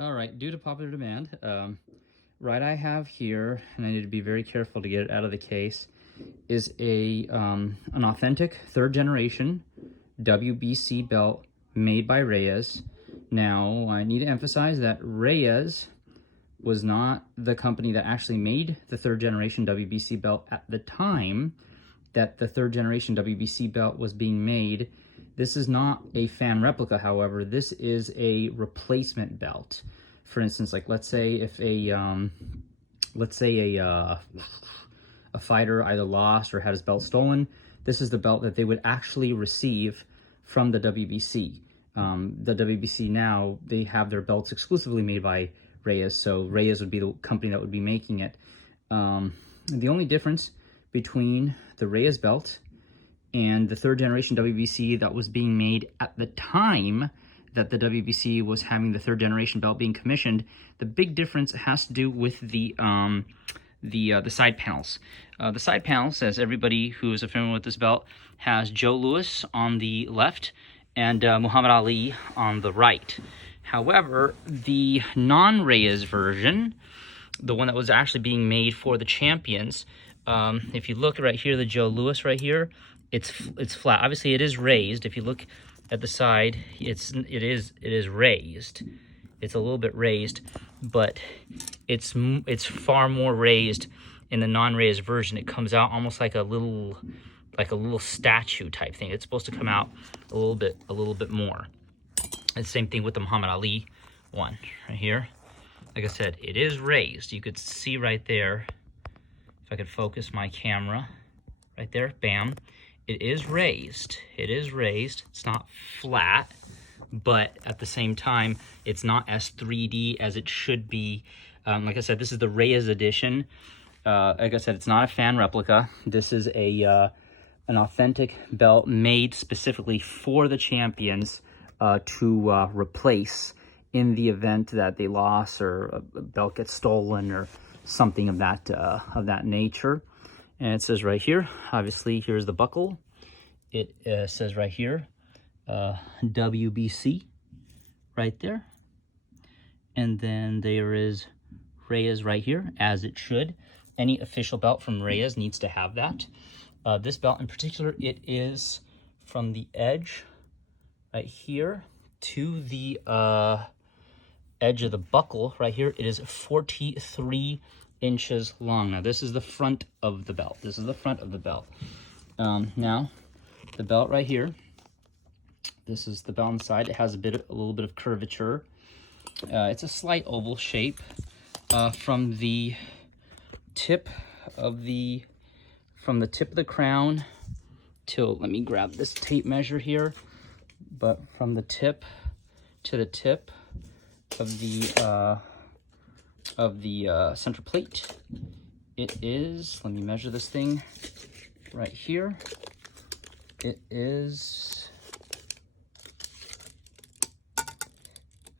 All right, due to popular demand, right I have here, and I need to be very careful to get it out of the case, is an authentic third generation WBC belt made by Reyes. Now, I need to emphasize that Reyes was not the company that actually made the third generation WBC belt at the time that the third generation WBC belt was being made. This is not a fan replica, however. This is a replacement belt. For instance, like let's say if a fighter either lost or had his belt stolen, this is the belt that they would actually receive from the WBC. The WBC now, they have their belts exclusively made by Reyes, so Reyes would be the company that would be making it. The only difference between the Reyes belt and the third generation WBC that was being made at the time that the WBC was having the third generation belt being commissioned, the big difference has to do with the side panels. The side panels, as everybody who is familiar with this belt, has Joe Louis on the left and Muhammad Ali on the right. However, the non-Reyes version, the one that was actually being made for the champions, if you look right here, the Joe Louis right here, it's flat. Obviously, it is raised. If you look at the side, it is raised. It's a little bit raised, but it's far more raised in the non-raised version. It comes out almost like a little statue type thing. It's supposed to come out a little bit more. And same thing with the Muhammad Ali one right here. Like I said, it is raised. You could see right there, if I could focus my camera, right there, bam. It is raised. It is raised. It's not flat, but at the same time, it's not as 3D as it should be. Like I said, this is the Reyes edition. Like I said, it's not a fan replica. This is an authentic belt made specifically for the champions to replace in the event that they lost or a belt gets stolen or something of that nature. And it says right here, obviously, here's the buckle. It says right here, WBC, right there. And then there is Reyes right here, as it should. Any official belt from Reyes needs to have that. This belt in particular, it is from the edge right here to the edge of the buckle right here. It is 43 inches long. Now, this is the front of the belt. This is the front of the belt. Now, the belt right here, this is the belt on the side. It has a little bit of curvature. It's a slight oval shape from the tip of the crown till, let me grab this tape measure here, but from the tip to the tip of the center plate, it is, let me measure this thing right here. It is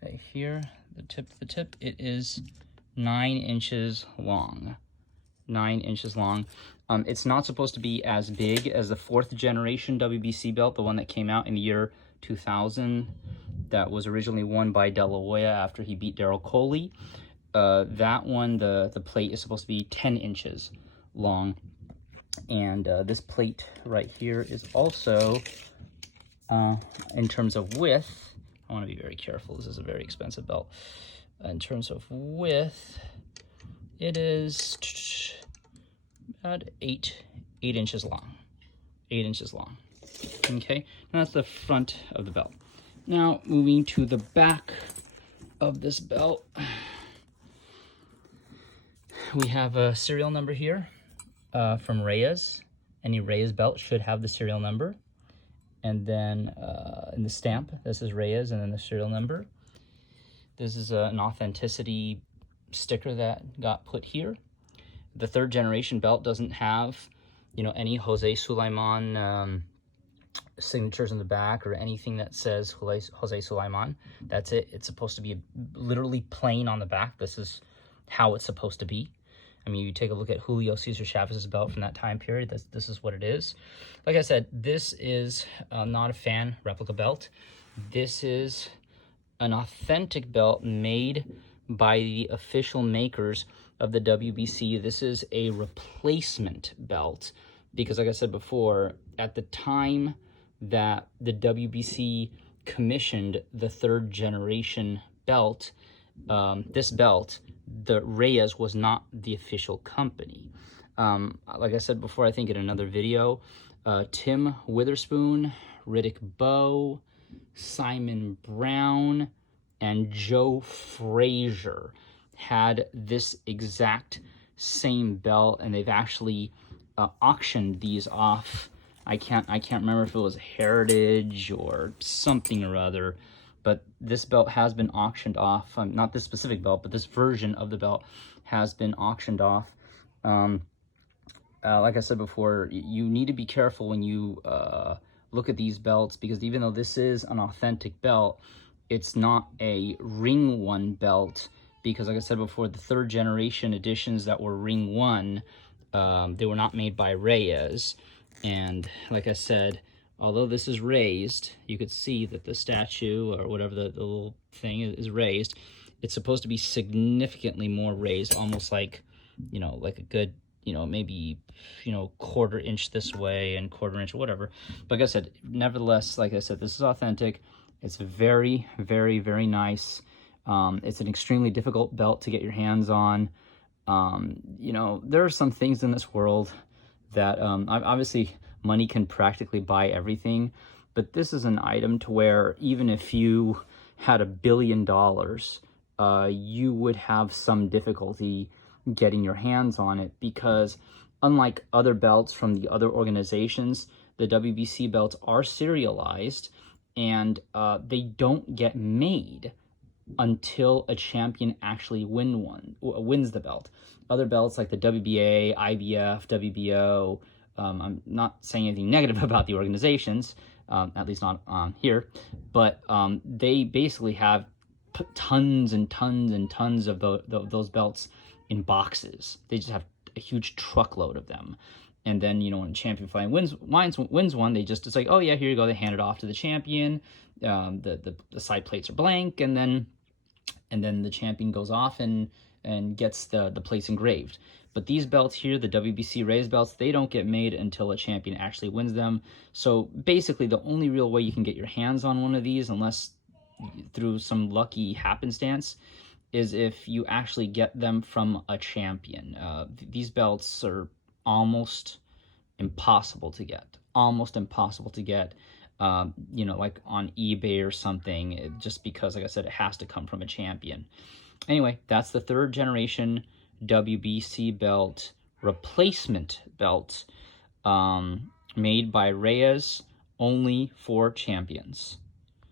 right here, the tip to the tip, it is 9 inches long. 9 inches long. It's not supposed to be as big as the fourth generation WBC belt, the one that came out in the year 2000, that was originally won by De La Hoya after he beat Daryl Coley. That one, the plate is supposed to be 10 inches long. And this plate right here is also, in terms of width, I want to be very careful. This is a very expensive belt. In terms of width, it is about 8 inches long. 8 inches long. Okay, and that's the front of the belt. Now, moving to the back of this belt, we have a serial number here from Reyes. Any Reyes belt should have the serial number. And then in the stamp, this is Reyes, and then the serial number. This is an authenticity sticker that got put here. The third generation belt doesn't have, any Jose Sulaiman signatures in the back or anything that says Jose Sulaiman. That's it. It's supposed to be literally plain on the back. This is how it's supposed to be. I mean, you take a look at Julio Cesar Chavez's belt from that time period. This is what it is. Like I said, this is not a fan replica belt. This is an authentic belt made by the official makers of the WBC. This is a replacement belt because, like I said before, at the time that the WBC commissioned the 3rd generation belt, this belt, the REYES, was not the official company. Like I said before, I think in another video, Tim Witherspoon, Riddick Bowe, Simon Brown, and Joe Frazier had this exact same belt, and they've actually auctioned these off. I can't remember if it was Heritage or something or other, but this belt has been auctioned off. Not this specific belt, but this version of the belt has been auctioned off. Like I said before, you need to be careful when you look at these belts, because even though this is an authentic belt, it's not a Ring 1 belt, because like I said before, the 3rd generation editions that were Ring 1, they were not made by REYES. And like I said, although this is raised, you could see that the statue or whatever the little thing is raised. It's supposed to be significantly more raised, almost like, you know, like a good, you know, maybe, you know, 1/4 inch this way and 1/4 inch or whatever. But like I said, nevertheless, like I said, this is authentic. It's very, very, very nice. It's an extremely difficult belt to get your hands on. You know, there are some things in this world that obviously money can practically buy everything, but this is an item to where even if you had $1 billion, you would have some difficulty getting your hands on it, because unlike other belts from the other organizations, the WBC belts are serialized, and they don't get made until a champion actually wins the belt. Other belts like the WBA, IBF, WBO, I'm not saying anything negative about the organizations, at least not here, but they basically have tons and tons and tons of those belts in boxes. They just have a huge truckload of them. And then, you know, when champion finally wins one, they just, it's like, oh yeah, here you go. They hand it off to the champion. The side plates are blank, and then the champion goes off and gets the plates engraved. But these belts here, the WBC REYES belts, they don't get made until a champion actually wins them. So basically, the only real way you can get your hands on one of these, unless through some lucky happenstance, is if you actually get them from a champion. These belts are almost impossible to get. Almost impossible to get. You know, like on eBay or something, just because, like I said, it has to come from a champion. Anyway, that's the 3rd generation WBC belt, replacement belt, made by REYES, only for champions.